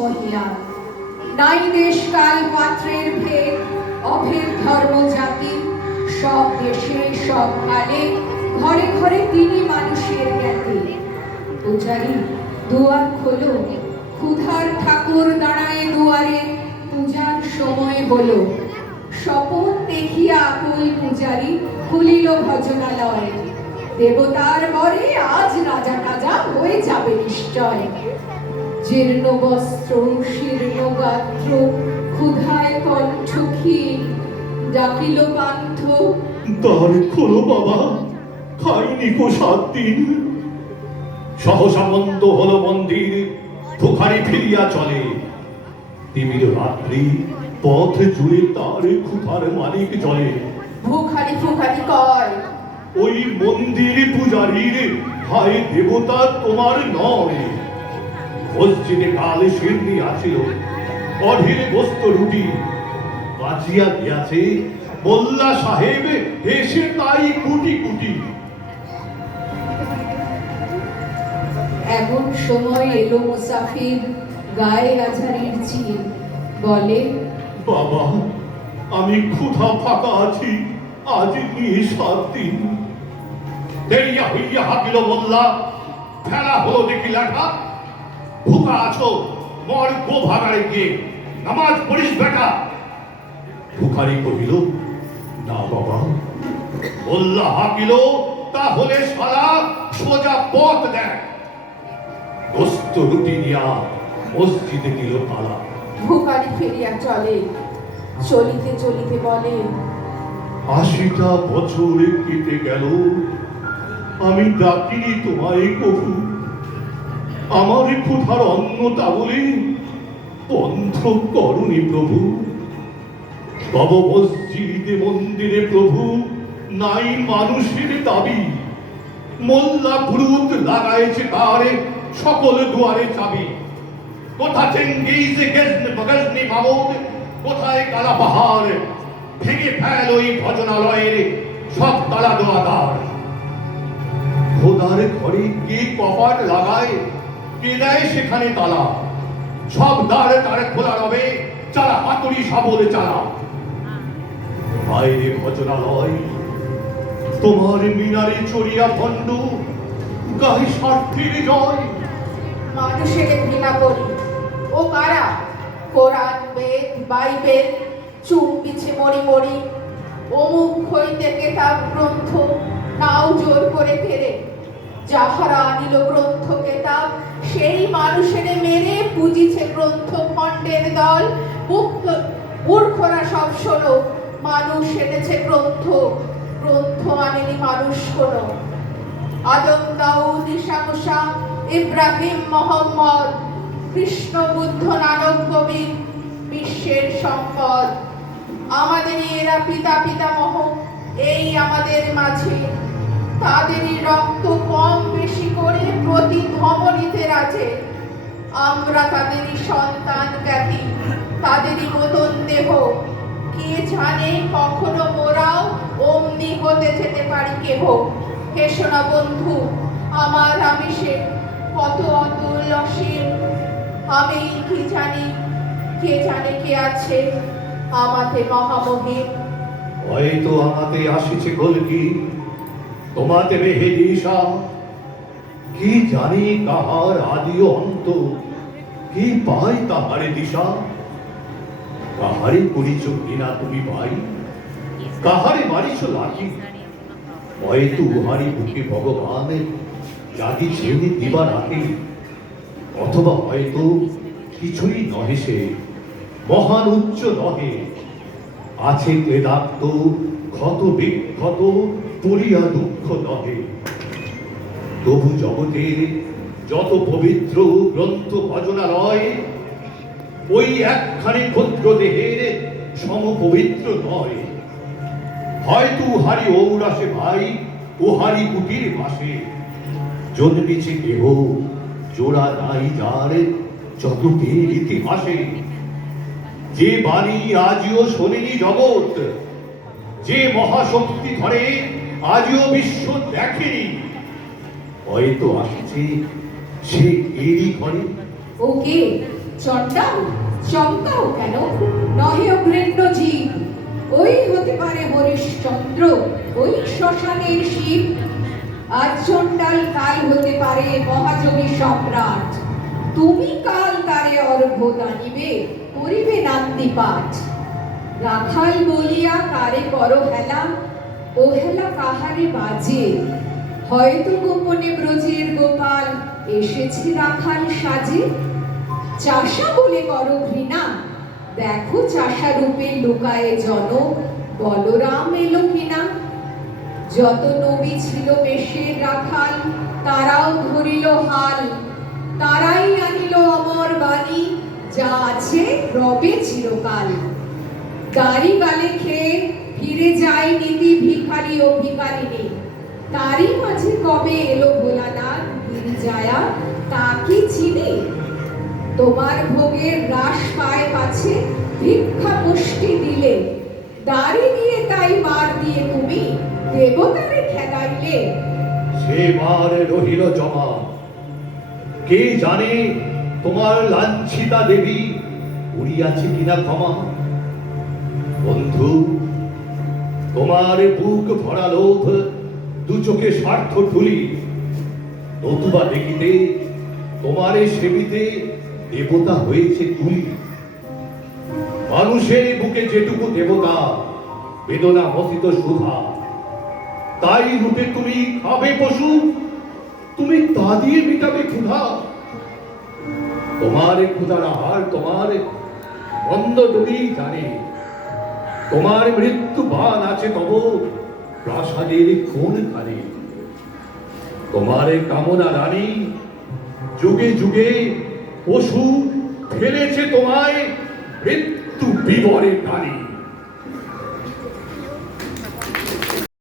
মহিলা। নাই দেশ কাল পাত্রের ভেদ, অভেদ ধর্ম জাতি, সব দেশে সব কালে ঘরে ঘরে তিনি মানুষের জ্ঞাতি। পূজারী দুয়ার খোলো, ক্ষুধার ঠাকুর দাঁড়ায় দুয়ারে, পূজার সময় হলো। স্বপন দেখিয়া আকুল পূজারী খুলিল ভজনালয়। দেবতার বরে আজ রাজা টাজা হয়ে যাবে নিশ্চয়। জীর্ণ বস্ত্র শীর্ণ গাত্র, ক্ষুধায় কণ্ঠ ক্ষীণ, ডাকিল পান্থ, দ্বার খোলো বাবা, খাইনি কো 7 দিন। সহসা বন্ধ হলো মন্দির, ভিখারি ফিরিয়া চলে। তিমির রাত্রি পথ জুড়ে তার ক্ষুধার মালিক চলে। ভিখারি ভিখারি কয়, ওই মন্দির পূজারীর হায় দেবতা তোমার নয়। মসজিদে কাল শিরনি আছিল, অঢের গোস্ত রুটি বাঁচিয়া গিয়াছে। মোল্লা সাহেব এসে তাই কুটি কুটি। এমন সময় এলো মুসাফির, গায়ে আঝারির চির, বলে, বাবা আমি ক্ষুধা ফাঁকা আছি, আজ নিয়ে 7 দিন। দেরিয়া হইয়া হাঁকিল মোল্লা, ফেলা হলো দেখি লেখা। ভুকা আছো, মর গো ভাগাড়ে গিয়ে নামাজ পড়িস বেটা। ভিখারি কহিল, না বাবা। মোল্লা হাঁকিল, তাহলে শালা সোজা পথ দেখ। গোস্ত রুটি নিয়া মসজিদে দিল তালা। ভিখারি ফিরিয়া চলে, চলিতে চলিতে বলে, 80টা বছর কেটে গেল, আমি ডাকিনি তোমায় কভু। আমার ক্ষুধার অন্নতা বলে বন্ধ করুনি প্রভু। তব মসজিদে মন্দিরে প্রভু নাই মানুষের দাবি। মোল্লা পুরুত লাগাইছে কারে সকল দুয়ারে চাবি। কোথা চেঙ্গিজ গজনি বগজনি মামুদ, কোথায় কালা পাহাড়। ভেঙে ফেল ওই ভজনালয়ের সব তালা দেওয়া দ্বার। খোদার ঘরে কে কপাট লাগায়, কে দেয় সেখানে তালা। সব দ্বার তার খোলা রবে, চালা হাতুড়ি সাবল চালা। বাইরে ভজনালয়, তোমার মিনারে চড়িয়া ভণ্ড, গায়ে স্বার্থের জয়। মানুষের ঘৃণা করি, ও কারা? কোরআন বেদ বাইবেল চুম্বিছে মরি মরি। অমুক হইতে কেতাব গ্রন্থ নাও জোর করে ফেরে। যাহারা আনিল গ্রন্থ কেতাব, সেই মানুষের মেরে পুজিছে গ্রন্থ খণ্ডের দল। মূর্খরা সব শোনো, মানুষ এনেছে গ্রন্থ, গ্রন্থ আনেনি মানুষ কোনো। আদম দাউদ ঈসা মুসা ইব্রাহিম মোহাম্মদ, কৃষ্ণ বুদ্ধ নানক কবির বিশ্বের সম্পদ। আমাদেরই এরা পিতা পিতামহ, এই আমাদের মাঝে। তাদেরই রক্ত কম বেশি করে প্রতি ধমনীতে রাজে। আমরা তাদেরই সন্তান জ্ঞাতি, তাদেরই মতন দেহ। কে জানে কখনো মোরাও অমনি হতে যেতে পারি কেহ। হেসো না বন্ধু আমার আমিষে, কত অতুল অসীম। আমি কি জানি, কে জানে কে আছে আমাতে মহামহিম। হয়তো আমাতে আসিছে কলকি, তোমাতে মেহেদিশা। কি জানি কাহার আদি অন্ত, কি পায় তাহারে দিশা। কাহারে করিছ কিনা তুমি ভাই, কাহারে মারিছ লাঠি। হয়তো উহারি বুকে ভগবান জাগিছেন দিবা রাতে। অথবা হয়তো কিছুই নহে সে, মহান উচ্চ নহে। আছে ক্লেদাক্ত ক্ষত বিক্ষত, পড়িয়া দুঃখ নহে। তবু জগতের যত পবিত্র গ্রন্থ ভজনালয়, ওই একখানি ক্ষুদ্র দেহের সম পবিত্র নয়। হয়তো উহারি ঔরাসে ভাই, উহারি কুটির পাশে জন্মিছে কেহ জোড়া নাই যার যতকের ইতিহাসে। যে বাণী আজিও শোনেনি জগৎ, যে মহাশক্তি ধরে আজিও বিশ্ব দেখেনি, হয়তো আসছে সে এরই ঘরে। ওকে চন্ডাল চমকাও কেন? নহে অগ্রেণ্য জীব, ওই হতে পারে হরিশ্চন্দ্র, ওই শ্মশানের শিব। আজ চন্ডাল কাল হতে পারে মহাযোগী সম্রাট, তুমি কাল তারে অর্ঘ্য দানিবে, করিবে নান্দি পাঠ। রাখাল বলিয়া কারে করো হেলা, ও হেলা কাহারে বাজে? হয়তো গোপনে ব্রজের গোপাল এসেছে রাখাল সাজে। চাষা বলে করো ঘৃণা, দেখো চাষা রূপে লুকায়ে জনক, বলরাম এলো কিনা। যত নবী ছিল বেশের রাখাল, তারাও ধরিল হাল, তারাই আনিল অমর বাণী, যা আছে রবে চিরকাল। গাড়ি গালে খেয়ে ফিরে যায় নীতি ভিখারি ও ভিখারিণী, তারই মাঝে কবে এলো ভোলানাথ গিরিজায়া, তা কি চিনি? তোমার ভোগের হ্রাস পায় পাছে, ভিক্ষা মুষ্টি দিলে, দাড়ি দিয়ে তাই মার দিয়ে তুমি দেবতারে ঠেকাইলে। সে মার রহিল জমা, কে জানে তোমার লাঞ্ছিতা দেবী উড়িয়াছে কিনা ক্ষমা। বন্ধু, তোমার বুক ভরা লোভ, দু চোখে স্বার্থ ঠুলি, নতুবা দেখিতে তোমারে সেবিতে দেবতা হয়েছে কুলি। মানুষের বুকে যেটুকু দেবতা, বেদনা মথিত সুধা, তাই রূপে তুমি খাবে পশু, তুমি তা দিয়ে মেটাবে ক্ষুধা। তোমার ক্ষুধার আহার তোমার বন্ধ ডুবি জানে, তোমার মৃত্যু বান আছে তব প্রাসাদের কোন খানে। তোমার কামনা রানী যুগে যুগে পশু ফেলেছে তোমায় মৃত্যু বিবরে গানে।